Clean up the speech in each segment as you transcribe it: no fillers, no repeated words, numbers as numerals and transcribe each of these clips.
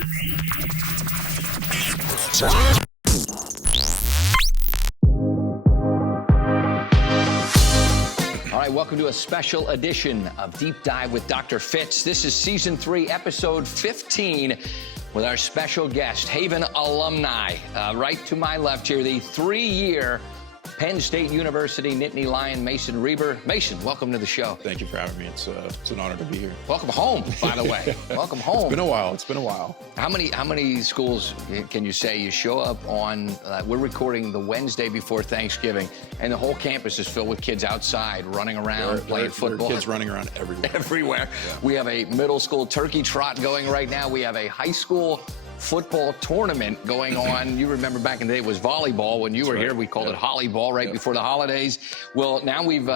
All right, welcome to a special edition of Deep Dive with Dr. Fitz. This is Season 3, Episode 15, with our special guest, Haven alumni. Right to my left here, the 3-year Penn State University Nittany Lion, Mason Reber. Mason, welcome to the show. Thank you for having me. It's an honor to be here. Welcome home, by the way. Welcome home. It's been a while. How many schools can you say you show up on? We're recording the Wednesday before Thanksgiving, and the whole campus is filled with kids outside running around, playing football. There are kids running around everywhere. Everywhere. Yeah. We have a middle school turkey trot going right now. We have a high school football tournament going on. You remember back in the day it was volleyball. When you were here, we called it holly-ball right before the holidays. Well, now we've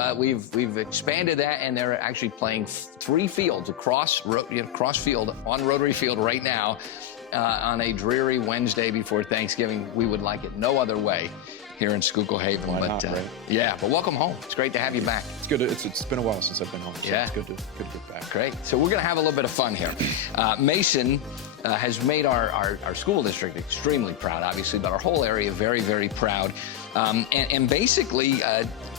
expanded that, and they're actually playing 3 fields across field on Rotary Field right now on a dreary Wednesday before Thanksgiving. We would like it no other way here in Schuylkill Haven. Why not, right? Yeah, but welcome home. It's great to have you back. It's good. It's been a while since I've been home. So yeah, it's good to get back. Great. So we're going to have a little bit of fun here. Mason has made our school district extremely proud, obviously, but our whole area very, very proud. And basically,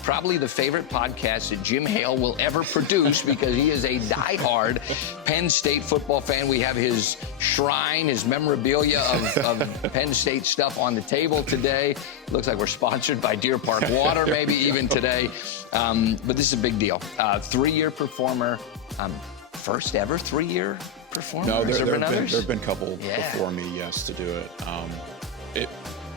probably the favorite podcast that Jim Hale will ever produce because he is a diehard Penn State football fan. We have his shrine, his memorabilia of Penn State stuff on the table today. Looks like we're sponsored by Deer Park Water, maybe even today. But this is a big deal. 3-year performer, first ever 3-year performer? No, there others? have been a couple before me, yes, to do it.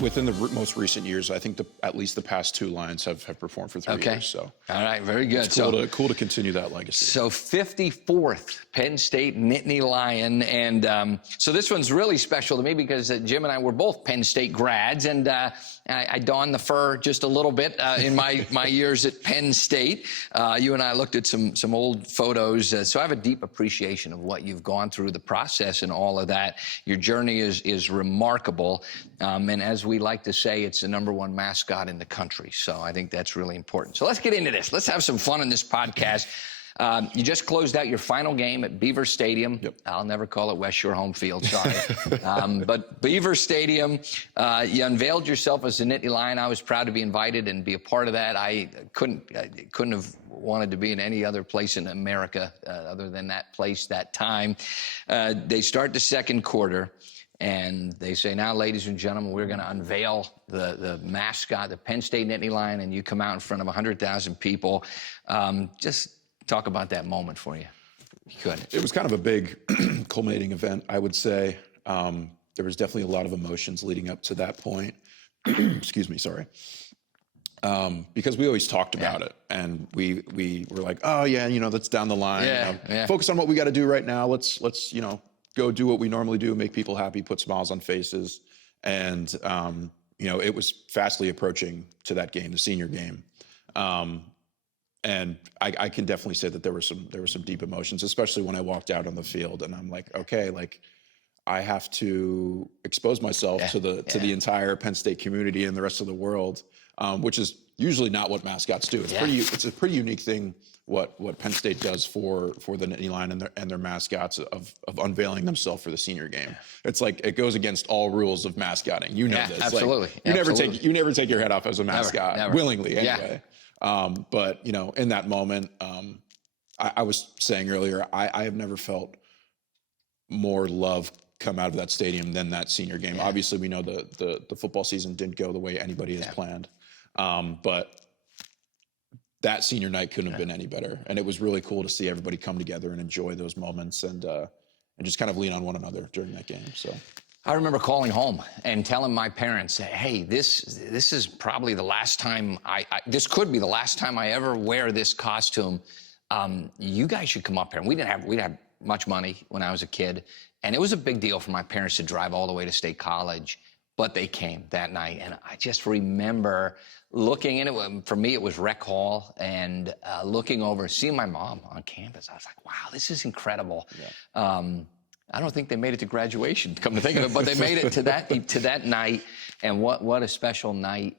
Within the most recent years, I think at least the past 2 Lions have performed for 3 years. So, all right, very good. It's cool to continue that legacy. So 54th Penn State Nittany Lion, and so this one's really special to me because Jim and I were both Penn State grads, and I donned the fur just a little bit in my years at Penn State. You and I looked at some old photos, so I have a deep appreciation of what you've gone through, the process and all of that. Your journey is remarkable, and as we like to say, it's the #1 mascot in the country. So I think that's really important. So let's get into this. Let's have some fun in this podcast. You just closed out your final game at Beaver Stadium. Yep. I'll never call it West Shore home field, sorry. But Beaver Stadium, you unveiled yourself as a Nittany Lion. I was proud to be invited and be a part of that. I couldn't have wanted to be in any other place in America other than that place, that time. They start the second quarter. And they say, now, ladies and gentlemen, we're going to unveil the mascot, the Penn State Nittany Lion, and you come out in front of 100,000 people. Just talk about that moment for you. If you could. It was kind of a big culminating event, I would say. There was definitely a lot of emotions leading up to that point. Excuse me, sorry. Because we always talked about it, and we were like, oh, yeah, that's down the line. Focus on what we got to do right now. Let's go do what we normally do, make people happy, put smiles on faces. And, it was fastly approaching to that game, the senior game. And I can definitely say that there were some deep emotions, especially when I walked out on the field and I'm like, okay, I have to expose myself to the entire Penn State community and the rest of the world, which is usually not what mascots do. It's a pretty unique thing what Penn State does for the Nittany Lion and their mascots of unveiling themselves for the senior game. It's like it goes against all rules of mascotting. You know this. Absolutely. You never take your head off as a mascot never. Willingly anyway. But in that moment, I was saying earlier, I have never felt more love come out of that stadium than that senior game. Yeah. Obviously, we know the football season didn't go the way anybody has planned, but that senior night couldn't have been any better. And it was really cool to see everybody come together and enjoy those moments and just kind of lean on one another during that game. So I remember calling home and telling my parents, hey, this is probably the last time this could be the last time I ever wear this costume. You guys should come up here. And we didn't have much money when I was a kid. And it was a big deal for my parents to drive all the way to State College, but they came that night. And I just remember looking in it. For me, it was Rec Hall, and looking over, seeing my mom on campus. I was like, wow, this is incredible. Yeah. I don't think they made it to graduation, come to think of it, but they made it to that night. And what a special night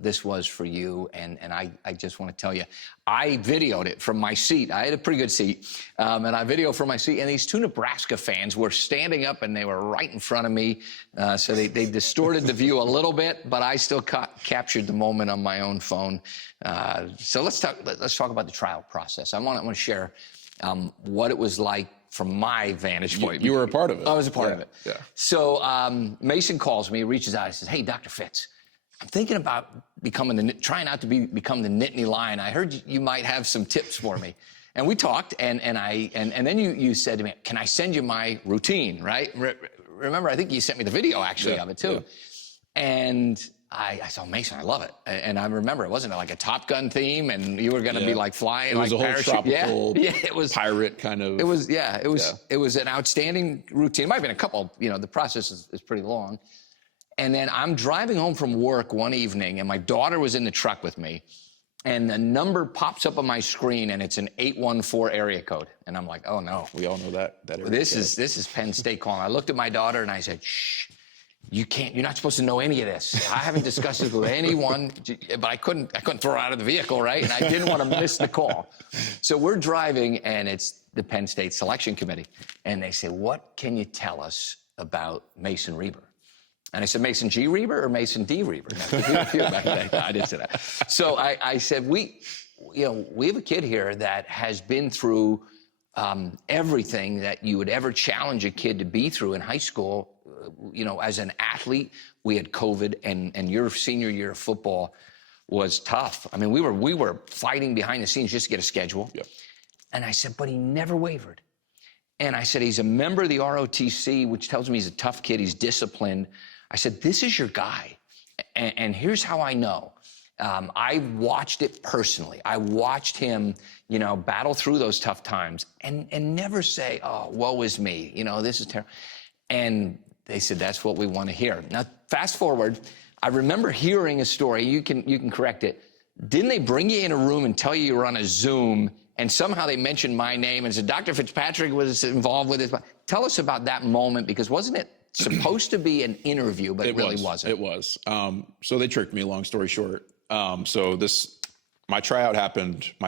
this was for you. And I just want to tell you, I videoed it from my seat. I had a pretty good seat. And I videoed from my seat. And these two Nebraska fans were standing up, and they were right in front of me. So they distorted the view a little bit, but I still captured the moment on my own phone. So let's talk about the trial process. I want to share what it was like from my vantage point. You were a part of it. I was a part of it. Yeah. So Mason calls me, reaches out, he says, "Hey, Dr. Fitz, I'm thinking about trying out to become the Nittany Lion. I heard you might have some tips for me." And we talked, and then you said to me, "Can I send you my routine?" Right? Remember, I think you sent me the video actually of it too. Yeah. And I saw Mason. I love it, and I remember it wasn't like a Top Gun theme, and you were going to be like flying. It was like a whole tropical, it was pirate kind of. It was it was an outstanding routine. It might have been a couple. The process is pretty long. And then I'm driving home from work one evening, and my daughter was in the truck with me, and the number pops up on my screen, and it's an 814 area code, and I'm like, oh no, we all know that area code. This is Penn State calling. I looked at my daughter and I said, shh. You're not supposed to know any of this. I haven't discussed this with anyone, but I couldn't throw her out of the vehicle, right? And I didn't want to miss the call. So we're driving, and it's the Penn State selection committee. And they say, "What can you tell us about Mason Reber?" And I said, "Mason G. Reber or Mason D. Reber?" No, I didn't say that. So I said, we have a kid here that has been through everything that you would ever challenge a kid to be through in high school. As an athlete, we had COVID, and your senior year of football was tough. I mean, we were fighting behind the scenes just to get a schedule. Yep. And I said, but he never wavered. And I said, he's a member of the ROTC, which tells me he's a tough kid. He's disciplined. I said, this is your guy. And here's how I know. I watched it personally. I watched him, battle through those tough times and never say, oh, woe is me. This is terrible. And they said, that's what we want to hear. Now, fast forward, I remember hearing a story. You can correct it. Didn't they bring you in a room and tell you were on a Zoom, and somehow they mentioned my name and said, Dr. Fitzpatrick was involved with this? Tell us about that moment, because wasn't it supposed to be an interview, but it really wasn't? It was. So they tricked me, long story short. My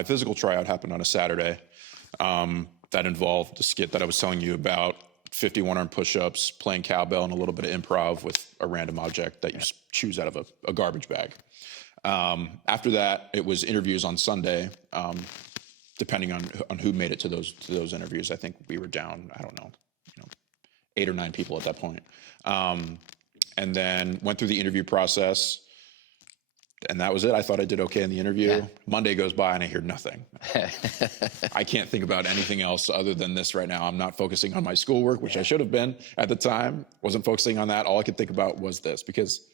physical tryout happened on a Saturday. That involved the skit that I was telling you about. 51 arm push-ups, playing cowbell, and a little bit of improv with a random object that you choose out of a garbage bag. After that, it was interviews on Sunday, depending on who made it to those interviews. I think we were down, 8 or 9 people at that point. And then went through the interview process. And that was it. I thought I did okay in the interview. Yeah. Monday goes by and I hear nothing. I can't think about anything else other than this right now. I'm not focusing on my schoolwork, which I should have been at the time. Wasn't focusing on that. All I could think about was this, because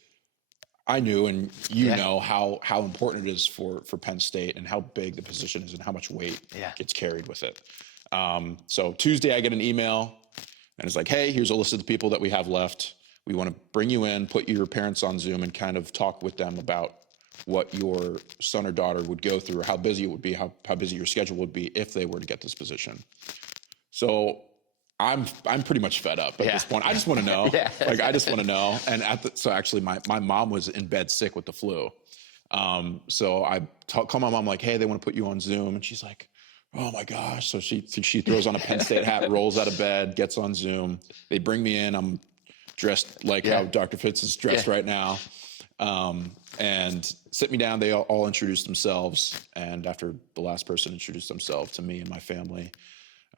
I knew, and you know how important it is for Penn State and how big the position is and how much weight gets carried with it. So Tuesday I get an email and it's like, hey, here's a list of the people that we have left. We want to bring you in, put your parents on Zoom, and kind of talk with them about what your son or daughter would go through, or how busy it would be, how busy your schedule would be if they were to get this position. So I'm pretty much fed up at this point. I just want to know. I just want to know. And so actually my mom was in bed sick with the flu. So I call my mom like, hey, they want to put you on Zoom. And she's like, oh my gosh. So she throws on a Penn State hat, rolls out of bed, gets on Zoom. They bring me in. I'm dressed like how Dr. Fitz is dressed right now. And sit me down. They all introduced themselves. And after the last person introduced themselves to me and my family,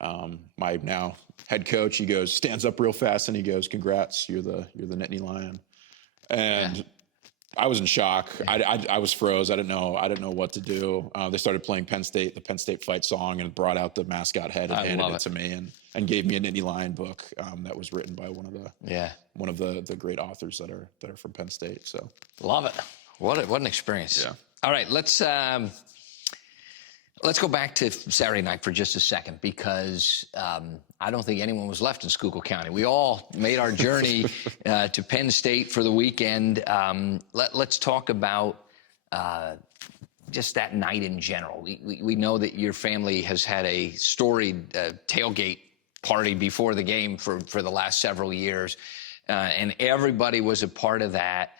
my now head coach, he goes, stands up real fast and he goes, congrats, you're the Nittany Lion. And I was in shock. I was froze. I didn't know what to do. They started playing the Penn State fight song, and brought out the mascot head and handed it to me and gave me a Nittany Lion book that was written by one of the great authors that are from Penn State. So love it. What an experience. Yeah. All right, let's go back to Saturday night for just a second, because I don't think anyone was left in Schuylkill County. We all made our journey to Penn State for the weekend. Let's talk about just that night in general. We know that your family has had a storied tailgate party before the game for the last several years, and everybody was a part of that.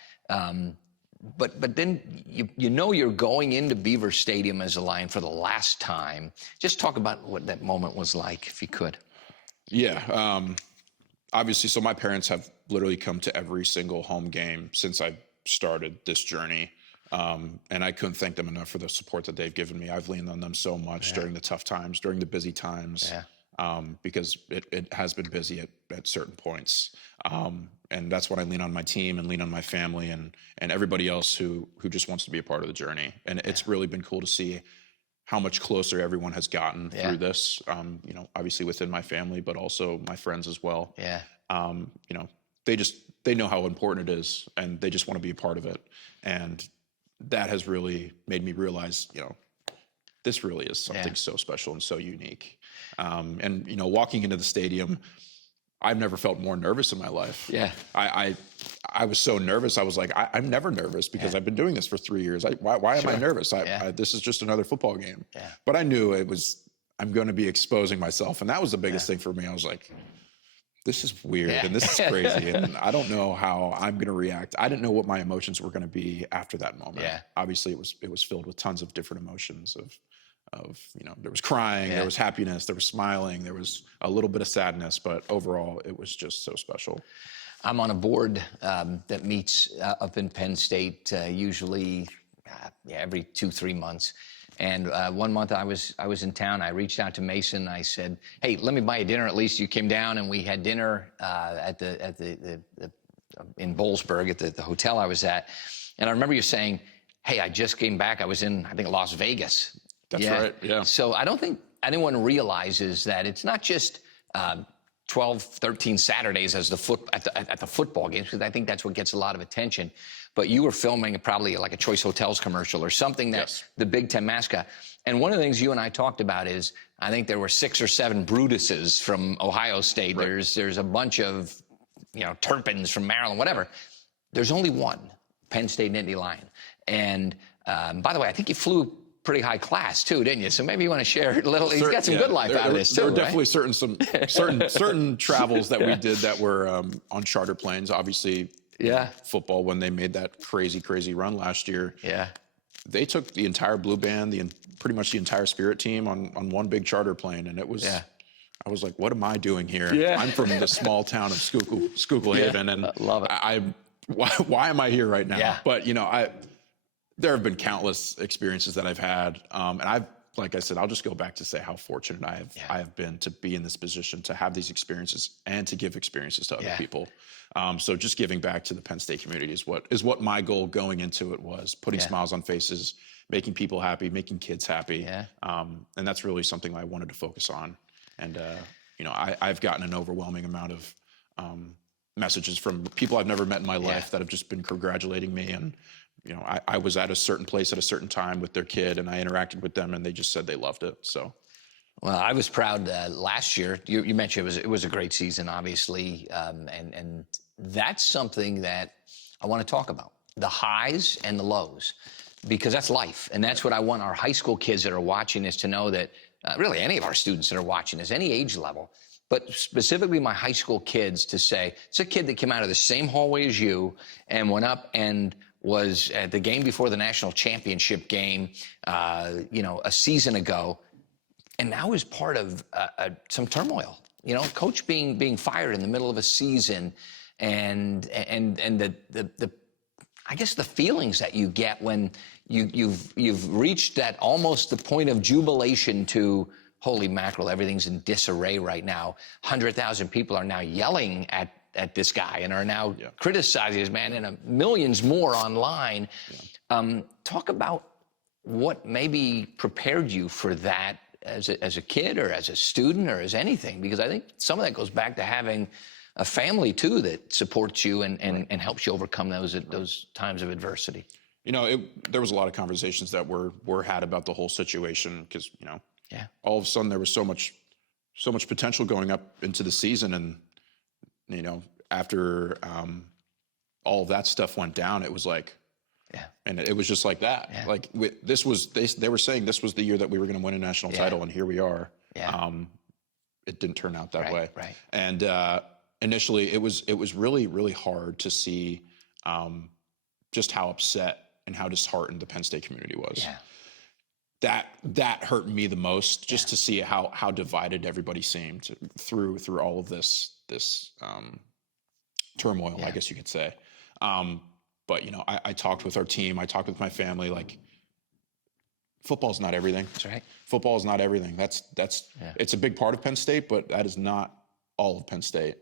But then you know you're going into Beaver Stadium as a Lion for the last time. Just talk about what that moment was like, if you could. Yeah. Obviously, so my parents have literally come to every single home game since I started this journey. And I couldn't thank them enough for the support that they've given me. I've leaned on them so much during the tough times, during the busy times, because it has been busy at certain points. And that's when I lean on my team and lean on my family and everybody else who just wants to be a part of the journey. And it's really been cool to see how much closer everyone has gotten through this, you know, obviously within my family, but also my friends as well. You know, they know how important it is and they just want to be a part of it. And that has really made me realize, you know, this really is something so special and so unique. And, you know, walking into the stadium, I've never felt more nervous in my life. I was so nervous. I was like, I'm never nervous because I've been doing this for 3 years. Why am I nervous? This is just another football game. But I knew I'm going to be exposing myself. And that was the biggest thing for me. I was like, this is weird and this is crazy. And I don't know how I'm going to react. I didn't know what my emotions were going to be after that moment. Obviously it was filled with tons of different emotions of, you know, there was crying, there was happiness, there was smiling, there was a little bit of sadness, but overall it was just so special. I'm on a board that meets up in Penn State usually every 2-3 months. And one month I was in town. I reached out to Mason. I said, "Hey, let me buy you dinner. At least you came down and we had dinner in Boalsburg at the hotel I was at." And I remember you saying, "Hey, I just came back. I was in, I think, Las Vegas." That's right. Yeah. So I don't think anyone realizes that it's not just 12, 13 Saturdays as at the football games, because I think that's what gets a lot of attention. But you were filming probably like a Choice Hotels commercial or something that's the Big Ten mascot. And one of the things you and I talked about is I think there were 6 or 7 Brutuses from Ohio State. Right. There's a bunch of, you know, Turpins from Maryland, whatever. There's only one, Penn State Nittany Lion. And by the way, I think you flew pretty high class too, didn't you? So maybe you want to share a little. He's got some good life out of this too. There were definitely certain travels that we did that were on charter planes. Obviously, football, when they made that crazy run last year, they took the entire blue band, pretty much the entire Spirit team on one big charter plane, and it was. I was like, what am I doing here? I'm from the small town of Schuylkill Haven, and love it. Why am I here right now? But you know, there have been countless experiences that I've had, and like I said, I'll just go back to say how fortunate I have been to be in this position, to have these experiences and to give experiences to other people. So just giving back to the Penn State community is what my goal going into it was, putting smiles on faces, making people happy, making kids happy. And that's really something I wanted to focus on. And, you know, I've gotten an overwhelming amount of messages from people I've never met in my life that have just been congratulating me. And, you know, I was at a certain place at a certain time with their kid, and I interacted with them, and they just said they loved it. So, well, I was proud last year. You mentioned it was a great season, obviously, and that's something that I want to talk about: the highs and the lows, because that's life, and that's what I want our high school kids that are watching this to know, that really any of our students that are watching this, any age level, but specifically my high school kids, to say it's a kid that came out of the same hallway as you and went up and was at the game before the national championship game, you know, a season ago, and now is part of some turmoil. You know, coach being fired in the middle of a season, and the I guess the feelings that you get when you've reached that almost the point of jubilation to, holy mackerel, everything's in disarray right now. 100,000 people are now yelling at this guy and are now criticizing his man, and millions more online. Talk about what maybe prepared you for that as a kid or as a student or as anything, because I think some of that goes back to having a family too that supports you and helps you overcome those times of adversity. You know, there was a lot of conversations that were had about the whole situation, because, you know, all of a sudden there was so much potential going up into the season, and, you know, after all of that stuff went down, it was like, and it was just like that. Like they were saying this was the year that we were going to win a national title, and here we are. it didn't turn out that way. Right. And initially, it was really, really hard to see just how upset and how disheartened the Penn State community was. Yeah. That hurt me the most, just to see how divided everybody seemed through all of this turmoil, I guess you could say. But I talked with our team, I talked with my family, like, football's not everything. That's right. Football is not everything. It's a big part of Penn State, but that is not all of Penn State.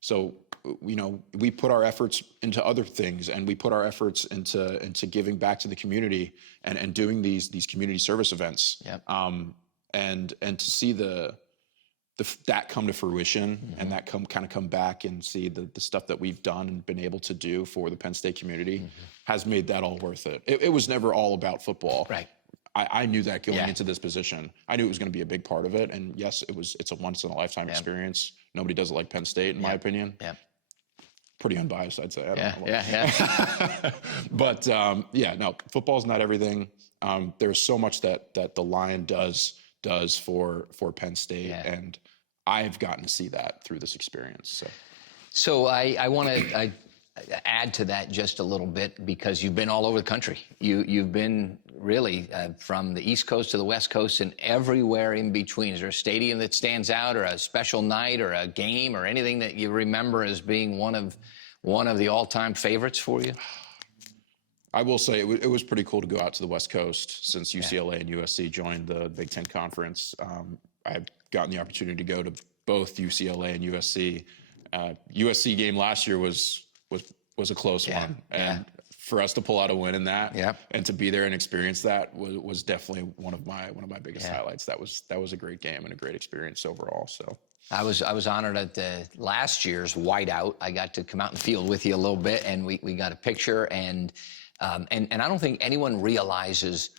So we put our efforts into other things, and we put our efforts into giving back to the community and doing these community service events. Yep. And to see that come to fruition, and that come back, and see the stuff that we've done and been able to do for the Penn State community has made that all worth it. It was never all about football. Right. I knew that going into this position. I knew it was going to be a big part of it. And yes, it's a once in a lifetime experience. Nobody does it like Penn State, in my opinion. Yeah. Pretty unbiased, I'd say. I don't know. Yeah. But no, football's not everything. There's so much that the Lion does for Penn State, and I've gotten to see that through this experience. So I want to add to that just a little bit, because you've been all over the country. You've been really from the East Coast to the West Coast and everywhere in between. Is there a stadium that stands out, or a special night, or a game, or anything that you remember as being one of the all-time favorites for you? I will say it was pretty cool to go out to the West Coast, since UCLA and USC joined the Big Ten Conference. I've gotten the opportunity to go to both UCLA and USC. USC game last year was a close one, and for us to pull out a win in that, and to be there and experience that was definitely one of my biggest highlights. That was a great game and a great experience overall. So I was honored at the last year's whiteout. I got to come out in the field with you a little bit, and we got a picture, and I don't think anyone realizes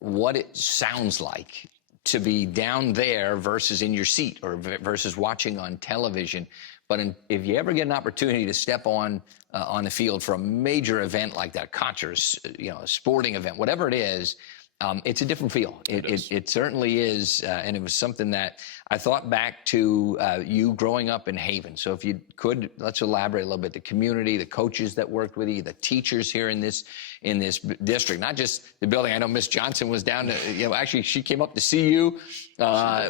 what it sounds like to be down there versus in your seat, or versus watching on television. But if you ever get an opportunity to step on the field for a major event like that, concert, a sporting event, whatever it is, it's a different feel. It certainly is, and it was something that I thought back to you growing up in Haven. So if you could, let's elaborate a little bit. The community, the coaches that worked with you, the teachers here in this district, not just the building. I know Miss Johnson was down to, actually she came up to see you,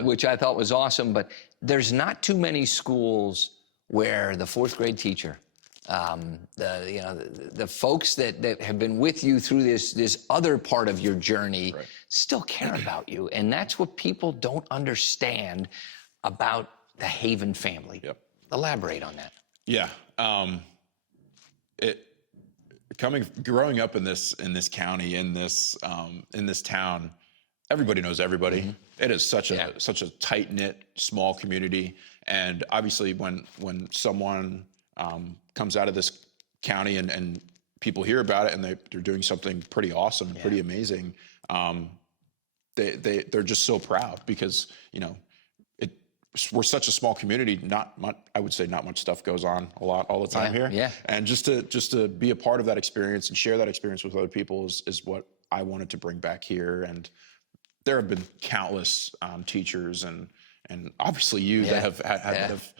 which I thought was awesome. But there's not too many schools where the fourth grade teacher, the folks that have been with you through this other part of your journey still care about you. And that's what people don't understand about the Haven family. Elaborate on that. Yeah. Growing up in this county, in this town, everybody knows everybody. It is such a tight-knit, small community. And obviously when someone comes out of this county and people hear about it, and they're doing something pretty awesome and pretty amazing, they're just so proud, because we're such a small community. I would say not much stuff goes on all the time here. Yeah. And just to be a part of that experience and share that experience with other people is what I wanted to bring back here. And there have been countless teachers and obviously you that have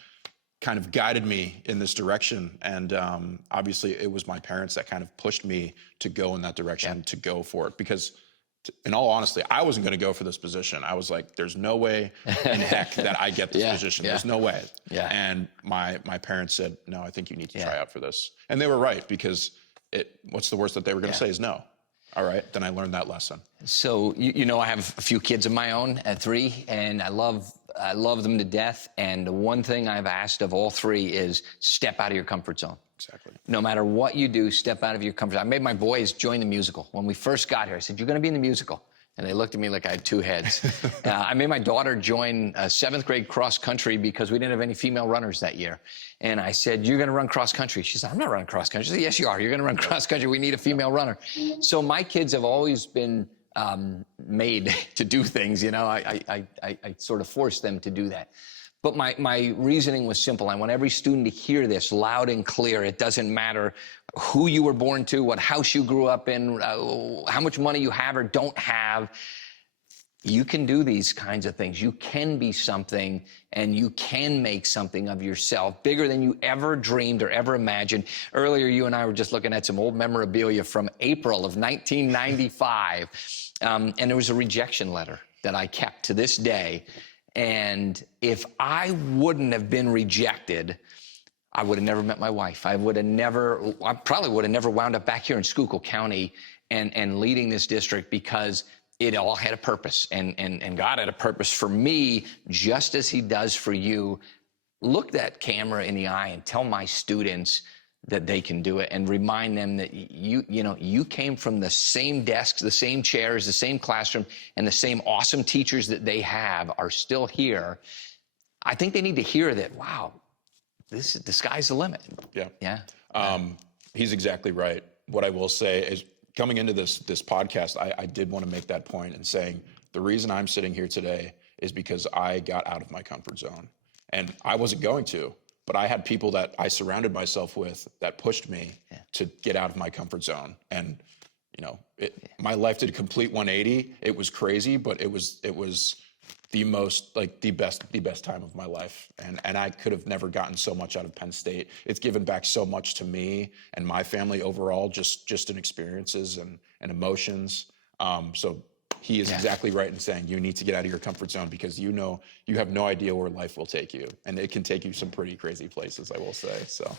kind of guided me in this direction. And obviously it was my parents that kind of pushed me to go in that direction, to go for it. Because in all honesty, I wasn't going to go for this position. I was like, there's no way in heck that I get this position. There's no way. And my parents said, no, I think you need to try out for this. And they were right, because what's the worst that they were going to say is no. All right, then I learned that lesson. So, I have a few kids of my own at 3, and I love them to death. And the one thing I've asked of all 3 is step out of your comfort zone. Exactly. No matter what you do, step out of your comfort zone. I made my boys join the musical. When we first got here, I said, you're going to be in the musical. And they looked at me like I had 2 heads. I made my daughter join 7th grade cross country because we didn't have any female runners that year. And I said, you're going to run cross country. She said, I'm not running cross country. She said, yes, you are. You're going to run cross country. We need a female runner. So my kids have always been made to do things. I sort of forced them to do that. But my reasoning was simple. I want every student to hear this loud and clear. It doesn't matter who you were born to, what house you grew up in, how much money you have or don't have. you can do these kinds of things. You can be something, and you can make something of yourself bigger than you ever dreamed or ever imagined. Earlier, you and I were just looking at some old memorabilia from April of 1995, and there was a rejection letter that I kept to this day. And if I wouldn't have been rejected, I would have never met my wife. I probably would have never wound up back here in Schuylkill County and leading this district, because it all had a purpose, and God had a purpose for me, just as he does for you. Look that camera in the eye and tell my students that they can do it, and remind them that you came from the same desks, the same chairs, the same classroom, and the same awesome teachers that they have are still here. I think they need to hear that, wow, the sky's the limit. Yeah. Yeah. He's exactly right. What I will say is, coming into this podcast, I did want to make that point in saying the reason I'm sitting here today is because I got out of my comfort zone. And I wasn't going to, but I had people that I surrounded myself with that pushed me to get out of my comfort zone. And, my life did a complete 180. It was crazy, but it was the best time of my life. And I could have never gotten so much out of Penn State. It's given back so much to me and my family overall, just in experiences and emotions. So he is exactly right in saying you need to get out of your comfort zone, because you have no idea where life will take you. And it can take you some pretty crazy places, I will say. So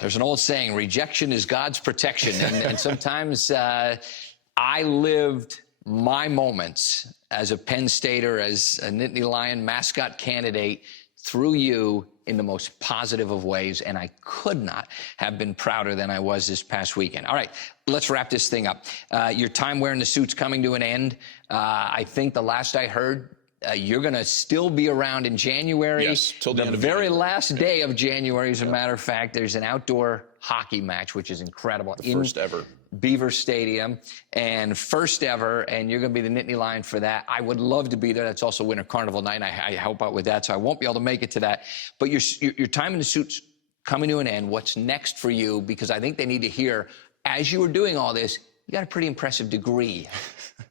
there's an old saying, rejection is God's protection. And sometimes I lived my moments as a Penn Stater, as a Nittany Lion mascot candidate, through you in the most positive of ways, and I could not have been prouder than I was this past weekend. All right, let's wrap this thing up. Your time wearing the suit's coming to an end. I think the last I heard, you're going to still be around in January. Yes, till the end of very January. last day of January, as a matter of fact. There's an outdoor hockey match, which is incredible. The first ever. Beaver Stadium, and first ever, and you're going to be the Nittany Lion for that. I would love to be there. That's also Winter Carnival night. I help out with that, so I won't be able to make it to that. But your time in the suit's coming to an end. What's next for you? Because I think they need to hear, as you were doing all this, you got a pretty impressive degree.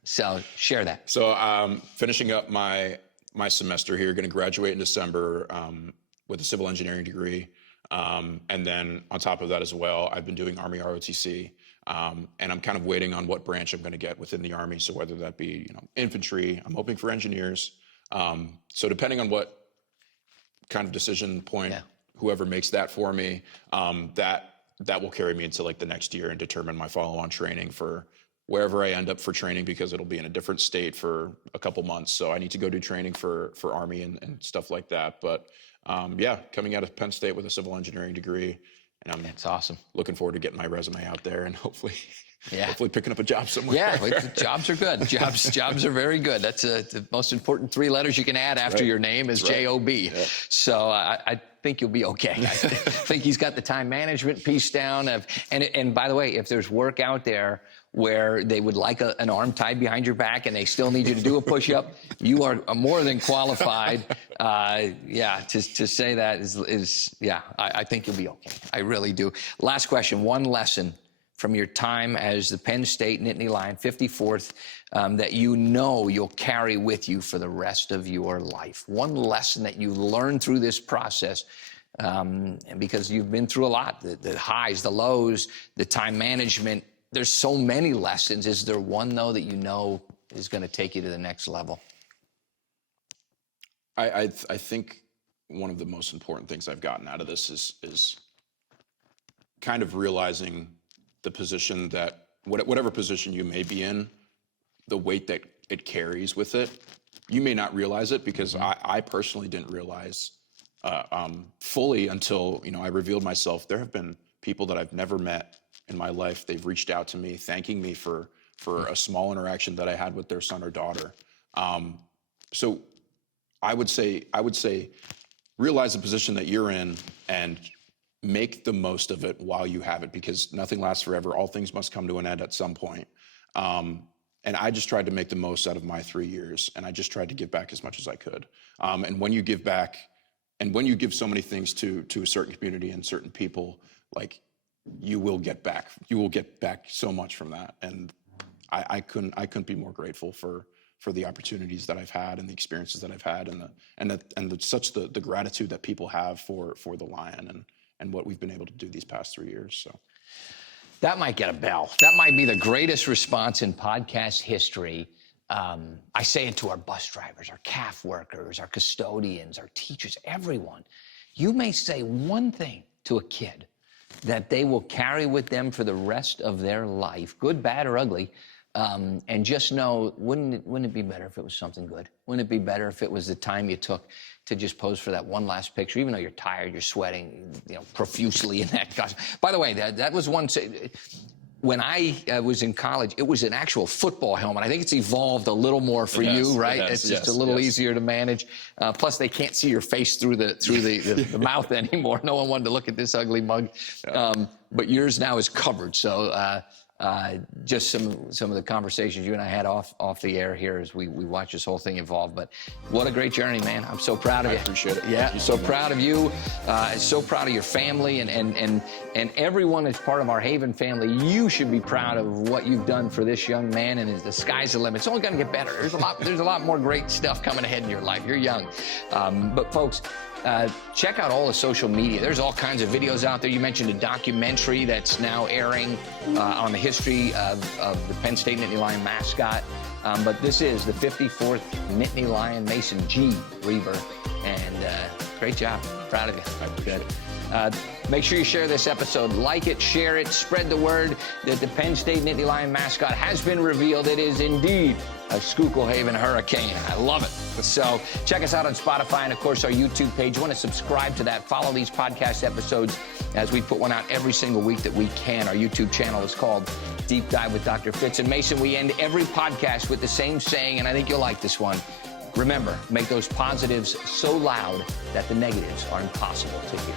So share that. So finishing up my semester here, going to graduate in December with a civil engineering degree. And then on top of that as well, I've been doing Army ROTC. And I'm kind of waiting on what branch I'm going to get within the Army. So whether that be, infantry, I'm hoping for engineers. So depending on what kind of decision point, whoever makes that for me, that will carry me into like the next year and determine my follow-on training for wherever I end up for training, because it'll be in a different state for a couple months. So I need to go do training for Army and stuff like that. But coming out of Penn State with a civil engineering degree. And That's awesome. Looking forward to getting my resume out there and hopefully Yeah. Hopefully picking up a job somewhere. Yeah, jobs are good. Jobs are very good. That's the most important three letters you can add after your name is J-O-B. Yeah. So I think you'll be okay. I think he's got the time management piece down. And by the way, if there's work out there where they would like an arm tied behind your back and they still need you to do a push-up, you are more than qualified. To say that is I think you'll be okay. I really do. Last question, one lesson from your time as the Penn State Nittany Lion, 54th, that you'll carry with you for the rest of your life. One lesson that you learned through this process, and because you've been through a lot, the highs, the lows, the time management. There's so many lessons. Is there one, though, that you know is going to take you to the next level? I think one of the most important things I've gotten out of this is kind of realizing the position that, whatever position you may be in, the weight that it carries with it. You may not realize it, because I personally didn't realize fully until I revealed myself. There have been people that I've never met in my life. They've reached out to me, thanking me for a small interaction that I had with their son or daughter. So I would say realize the position that you're in and make the most of it while you have it, because nothing lasts forever. All things must come to an end at some point. And I just tried to make the most out of my 3 years, and I just tried to give back as much as I could. And when you give back, and when you give so many things to a certain community and certain people, like, you will get back. You will get back so much from that. And I couldn't be more grateful for the opportunities that I've had and the experiences that I've had, and such the gratitude that people have for the Lion and what we've been able to do these past 3 years. So that might get a bell. That might be the greatest response in podcast history. I say it to our bus drivers, our CAF workers, our custodians, our teachers, everyone. You may say one thing to a kid that they will carry with them for the rest of their life, good, bad, or ugly, and just know, wouldn't it be better if it was something good? Wouldn't it be better if it was the time you took to just pose for that one last picture, even though you're tired, you're sweating, profusely in that costume? By the way, that was one. When I was in college, it was an actual football helmet. I think it's evolved a little more for you, right? It's just a little easier to manage. Plus, they can't see your face through the mouth anymore. No one wanted to look at this ugly mug. But yours now is covered. So just some of the conversations you and I had off the air here as we watch this whole thing evolve. But what a great journey, man. I'm so proud of you. I appreciate it. Yeah, so proud of you. So proud of your family and everyone that's part of our Haven family. You should be proud of what you've done for this young man, and the sky's the limit. It's only going to get better. There's a lot more great stuff coming ahead in your life. You're young. But folks, check out all the social media. There's all kinds of videos out there. You mentioned a documentary that's now airing on the history of the Penn State Nittany Lion mascot. But this is the 54th Nittany Lion, Mason G. Reber. And great job. Proud of you. I appreciate it. Make sure you share this episode. Like it, share it, spread the word that the Penn State Nittany Lion mascot has been revealed. It is indeed a Schuylkill Haven hurricane. I love it. So check us out on Spotify and, of course, our YouTube page. You want to subscribe to that. Follow these podcast episodes as we put one out every single week that we can. Our YouTube channel is called Deep Dive with Dr. Fitz. And Mason, we end every podcast with the same saying, and I think you'll like this one. Remember, make those positives so loud that the negatives are impossible to hear.